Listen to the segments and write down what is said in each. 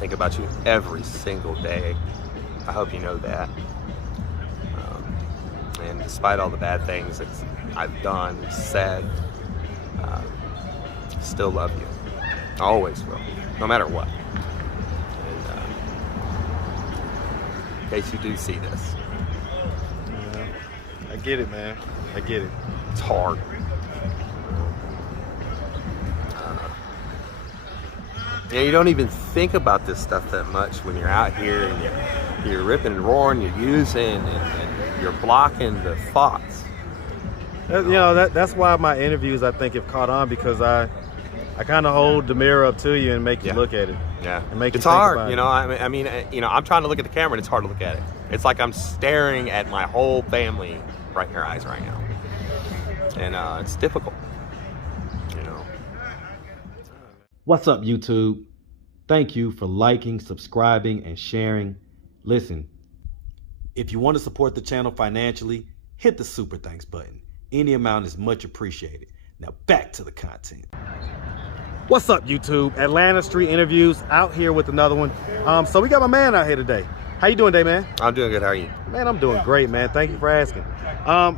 think about you every single day. I hope you know that. And despite all the bad things that I've done, said, still love you. I always will, no matter what. And in case you do see this. Yeah, I get it, man. I get it. It's hard. You don't even think about this stuff that much when you're out here and you're ripping and roaring, you're using, and you're blocking the thoughts. That's why my interviews, I think, have caught on, because I kind of hold the mirror up to you and make you look at it. Yeah, and make it's you think hard. about You know, I mean, I'm trying to look at the camera and it's hard to look at it. It's like I'm staring at my whole family right in your eyes right now, and it's difficult. You know. What's up, YouTube? Thank you for liking, subscribing, and sharing. Listen, if you want to support the channel financially, hit the super thanks button. Any amount is much appreciated. Now back to the content. What's up, YouTube? Atlanta Street Interviews, out here with another one. So we got my man out here today. How you doing today, man? I'm doing good. How are you? Man, I'm doing great, man. Thank you for asking.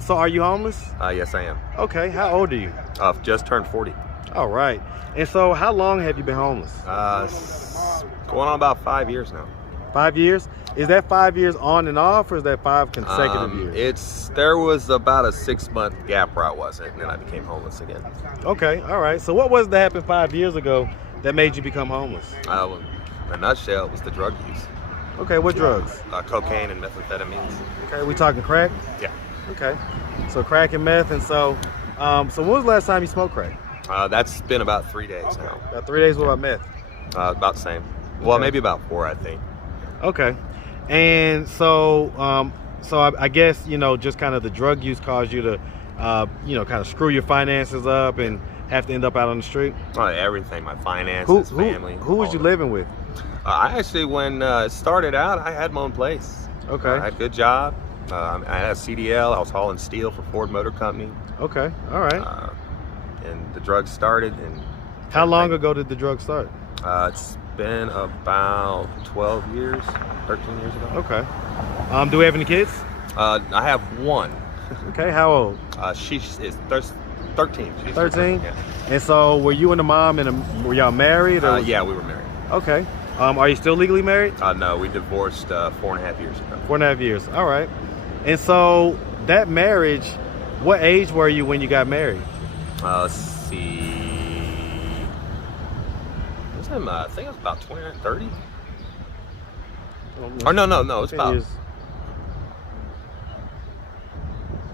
So are you homeless? Yes, I am. Okay, how old are you? Just turned 40. All right. And so how long have you been homeless? Going on about 5 years now. 5 years? Is that 5 years on and off, or is that 5 consecutive years? There was about a 6-month gap where I wasn't, and then I became homeless again. Okay, all right. So what was that happened 5 years ago that made you become homeless? In a nutshell, it was the drug use. Okay, what drugs? Cocaine and methamphetamines. Okay, we talking crack? Yeah. Okay, so crack and meth. And so when was the last time you smoked crack? That's been about 3 days now. About 3 days. What about meth? About the same. Well, maybe about 4, I think. Okay. And so I guess, just kind of the drug use caused you to, kind of screw your finances up and have to end up out on the street? Everything, my finances, family. Who was you living with? I actually, when it started out, I had my own place. Okay. I had a good job. I had a CDL. I was hauling steel for Ford Motor Company. Okay, all right. And the drugs started. And how long ago did the drugs start? It's been about 12 years, 13 years ago. Okay. Do we have any kids? I have one. Okay, how old? She is 13. She's 13? Yeah. And so were you and the mom, were y'all married? Or yeah, we were married. Okay. Are you still legally married? No, we divorced 4.5 years ago. 4.5 years, all right. And so that marriage, what age were you when you got married? Let's see. I think it was about 29, 30. Or no, it's about. Years.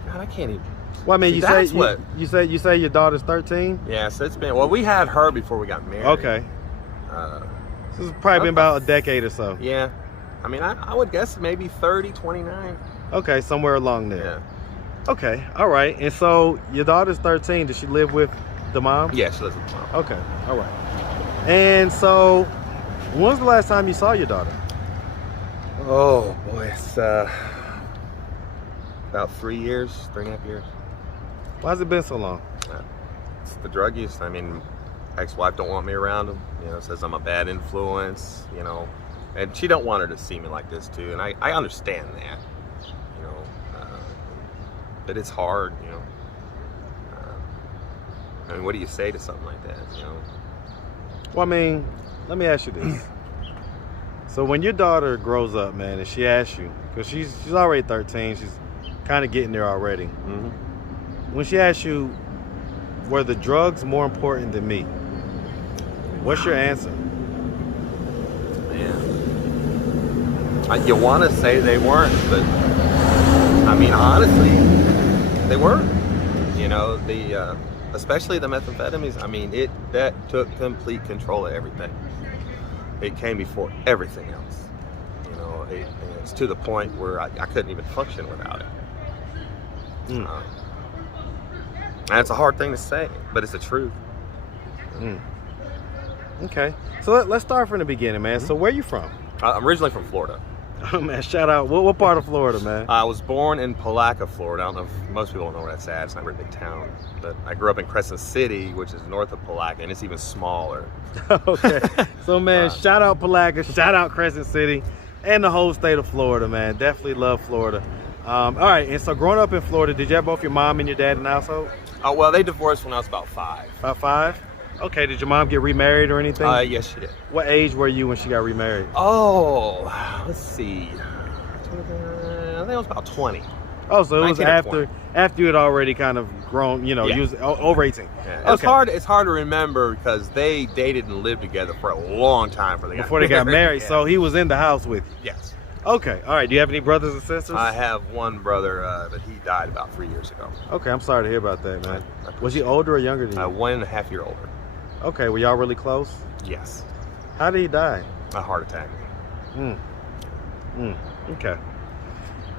God, I can't even. Well, I mean, See, you say your daughter's 13. Yeah, so it's been. Well, we had her before we got married. Okay. This has probably been about a decade or so. Yeah, I mean, I would guess maybe 30, 29. Okay, somewhere along there. Yeah. Okay, all right. And so your daughter's 13. Does she live with the mom? Yeah, she lives with the mom. Okay, all right. And so, when was the last time you saw your daughter? Oh boy, it's about 3 years, 3.5 years. Why has it been so long? It's the drug use. I mean, ex-wife don't want me around him. Says I'm a bad influence. And she don't want her to see me like this too. And I understand that. But it's hard. I mean, what do you say to something like that? Well, I mean, let me ask you this. So when your daughter grows up, man, and she asks you, because she's already 13, she's kind of getting there already. Mm-hmm. When she asks you, were the drugs more important than me? What's your answer? Man, you want to say they weren't, but I mean, honestly, they were. Especially the methamphetamines. I mean, that took complete control of everything. It came before everything else. It's to the point where I couldn't even function without it. And it's a hard thing to say, but it's the truth. Okay, so let's start from the beginning, man. So where you from? I'm originally from Florida. Oh man, shout out. What part of Florida, man? I was born in Palaca, Florida. I don't know if most people know where that's at. It's not a very big town. But I grew up in Crescent City, which is north of Palaca, and it's even smaller. Okay. So man, shout out Palaca, shout out Crescent City, and the whole state of Florida, man. Definitely love Florida. All right, and so growing up in Florida, did you have both your mom and your dad in the household? Oh, well, they divorced when I was about 5. About 5? Okay, did your mom get remarried or anything? Yes, she did. What age were you when she got remarried? Oh, let's see. I think it was about 20. Oh, so it was 19 or after you had already kind of grown, you know, Yeah. you was over 18. Yeah. Okay. It's hard to remember because they dated and lived together for a long time Before they got married. Yeah. So he was in the house with you. Yes. Okay. All right. Do you have any brothers and sisters? I have one brother, but he died about 3 years ago. Okay. I'm sorry to hear about that, man. I Was he older or younger than you? 1.5 year older. Okay. Were y'all really close? Yes. How did he die? A heart attack. Okay.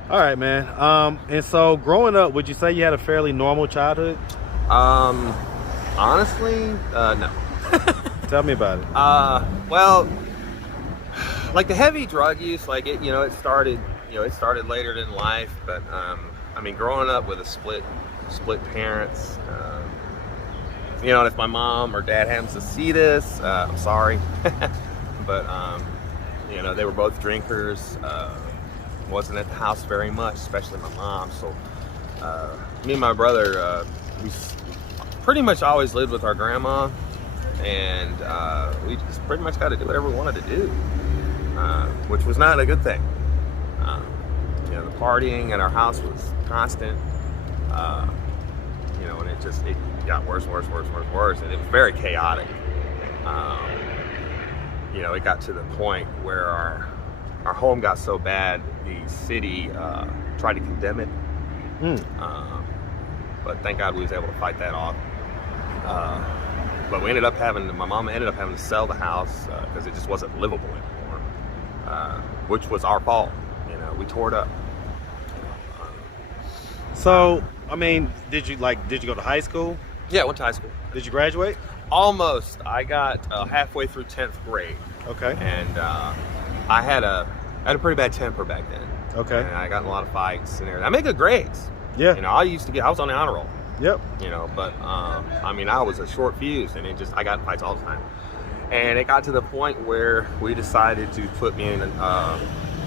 All right, man. And so growing up, would you say you had a fairly normal childhood? Honestly, no. Tell me about it. Well, like the heavy drug use, like it, it started later in life. But I mean, growing up with a split parents, and if my mom or dad happens to see this, I'm sorry, but they were both drinkers. Wasn't at the house very much, especially my mom. So me and my brother, we pretty much always lived with our grandma, and we just pretty much got to do whatever we wanted to do, which was not a good thing. The partying at our house was constant, and it got worse, and it was very chaotic. It got to the point where our home got so bad, the city tried to condemn it. But thank God we was able to fight that off. But my mom ended up having to sell the house because it just wasn't livable anymore, which was our fault. We tore it up. So, I mean, did you go to high school? Yeah, I went to high school. Did you graduate? Almost. I got halfway through 10th grade. Okay. And I had a pretty bad temper back then. Okay. And I got in a lot of fights and everything. I made good grades. Yeah. I was on the honor roll. Yep. But I mean, I was a short fuse, and I got in fights all the time. And it got to the point where we decided to put me in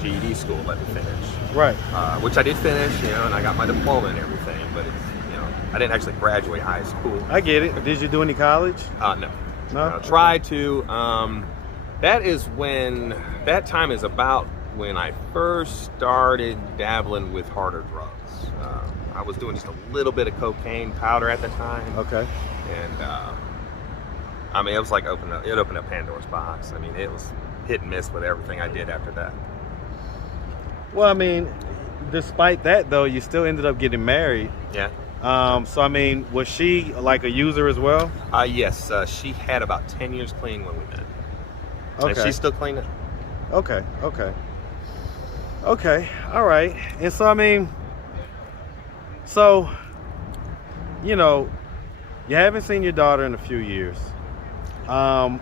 GED school, let me finish. Right. Which I did finish, and I got my diploma and everything, but I didn't actually graduate high school. I get it. Did you do any college? No. No. Tried to. That time is about when I first started dabbling with harder drugs. I was doing just a little bit of cocaine powder at the time. Okay. And I mean, it was like it opened up Pandora's box. I mean, it was hit and miss with everything I did after that. Well, I mean, despite that though, you still ended up getting married. Yeah. So I mean, was she like a user as well? Yes. She had about 10 years clean when we met. Okay. And she's still clean now. Okay. All right. And so I mean, you haven't seen your daughter in a few years, and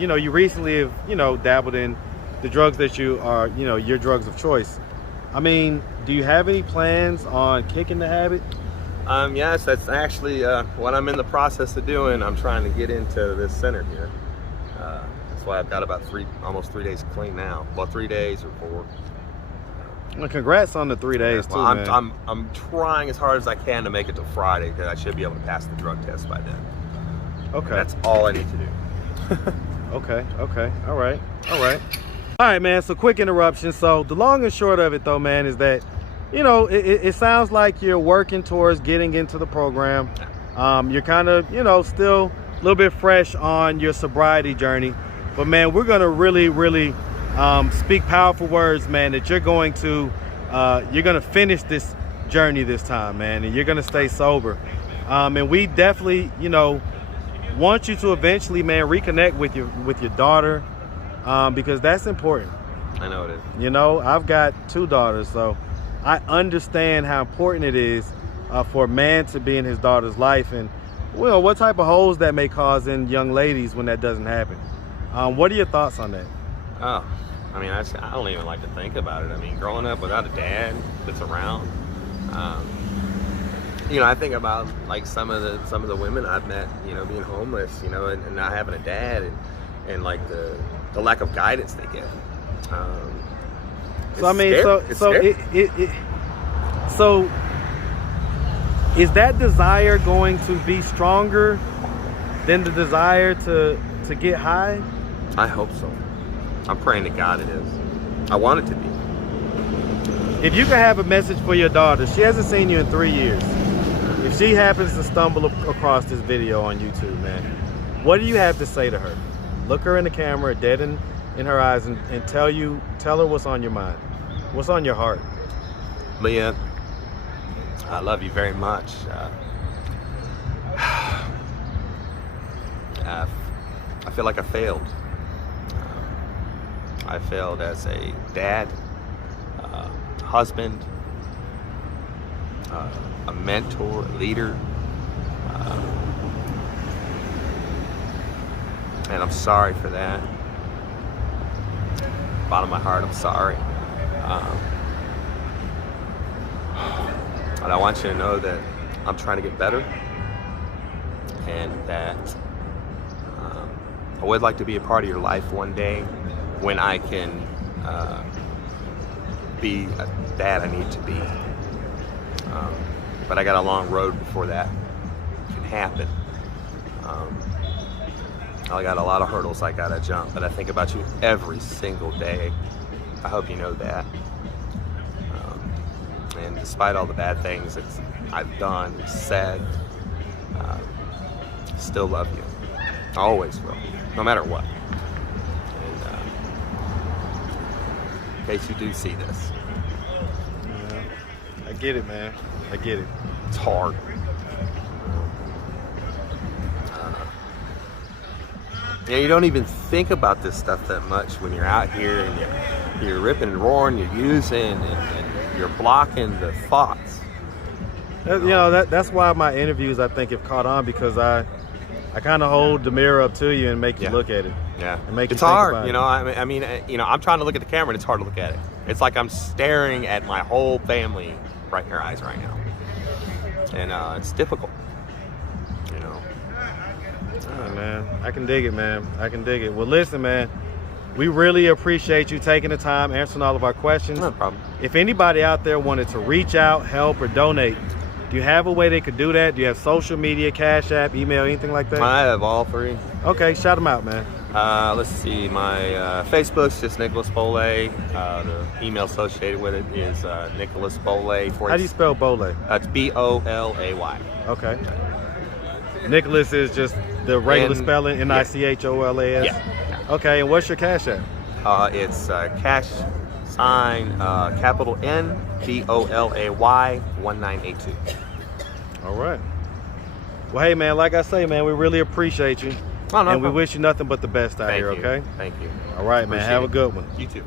you recently have dabbled in the drugs that you are your drugs of choice. I mean, do you have any plans on kicking the habit? Yes, that's actually what I'm in the process of doing. I'm trying to get into this center here. That's why I've got about almost 3 days clean now. Well, 3 days or 4. Well, congrats on the 3 days too, well, man. I'm trying as hard as I can to make it to Friday because I should be able to pass the drug test by then. Okay. And that's all I need to do. Okay. All right, man. So quick interruption. So the long and short of it though, man, is that, it sounds like you're working towards getting into the program. You're kind of, still a little bit fresh on your sobriety journey. But man, we're going to really speak powerful words, man, that you're going to finish this journey this time, man, and you're going to stay sober. And we definitely, want you to eventually, man, reconnect with your daughter, because that's important. I know it is. I've got 2 daughters, so I understand how important it is for a man to be in his daughter's life, and what type of holes that may cause in young ladies when that doesn't happen. What are your thoughts on that? Oh, I mean, I don't even like to think about it. I mean, growing up without a dad that's around, you know, I think about like some of the women I've met, you know, being homeless, you know, and not having a dad, and like the lack of guidance they get. So I mean, so is that desire going to be stronger than the desire to get high? I hope so. I'm praying to God it is. I want it to be. If you could have a message for your daughter, she hasn't seen you in 3 years. If she happens to stumble across this video on YouTube, man, what do you have to say to her? Look her in the camera, dead in her eyes, and tell her what's on your mind, what's on your heart. Leah, I love you very much. I feel like I failed. I failed as a dad, husband, a mentor, a leader, and I'm sorry for that. Bottom of my heart, I'm sorry. But I want you to know that I'm trying to get better, and that I would like to be a part of your life one day when I can be a dad I need to be. But I got a long road before that can happen. I got a lot of hurdles I gotta jump, but I think about you every single day. I hope you know that. And despite all the bad things that I've done, said, still love you. I always will, no matter what. And in case you do see this. Yeah, I get it, man. I get it. It's hard. You don't even think about this stuff that much when you're out here and you're ripping and roaring, you're using, and you're blocking the thoughts. You know, that's why my interviews, I think, have caught on, because I kind of hold the mirror up to you and make you look at it. Yeah, and make it's you think hard. about You know, I mean, you know, I'm trying to look at the camera and it's hard to look at it. It's like I'm staring at my whole family right in your eyes right now, and it's difficult. You know. Oh, man, I can dig it, man. I can dig it. Well, listen, man, we really appreciate you taking the time, answering all of our questions. No problem. If anybody out there wanted to reach out, help, or donate, do you have a way they could do that? Do you have social media, Cash App, email, anything like that? I have all three. Okay, shout them out, man. Let's see, my Facebook's just Nicholas Bolay. The email associated with it is Nicholas Bolay. How do you spell Bolay? It's B-O-L-A-Y. Okay. Nicholas is just the regular spelling, Nicholas. Yeah. Okay, and what's your Cash App? It's cash sign capital N B-O-L-A-Y 1982. All right. Well, hey, man, like I say, man, we really appreciate you. Oh, no and we problem. wish you nothing but the best out Thank here, you. okay? Thank you. All right, man. Appreciate Have it. a good one. You too.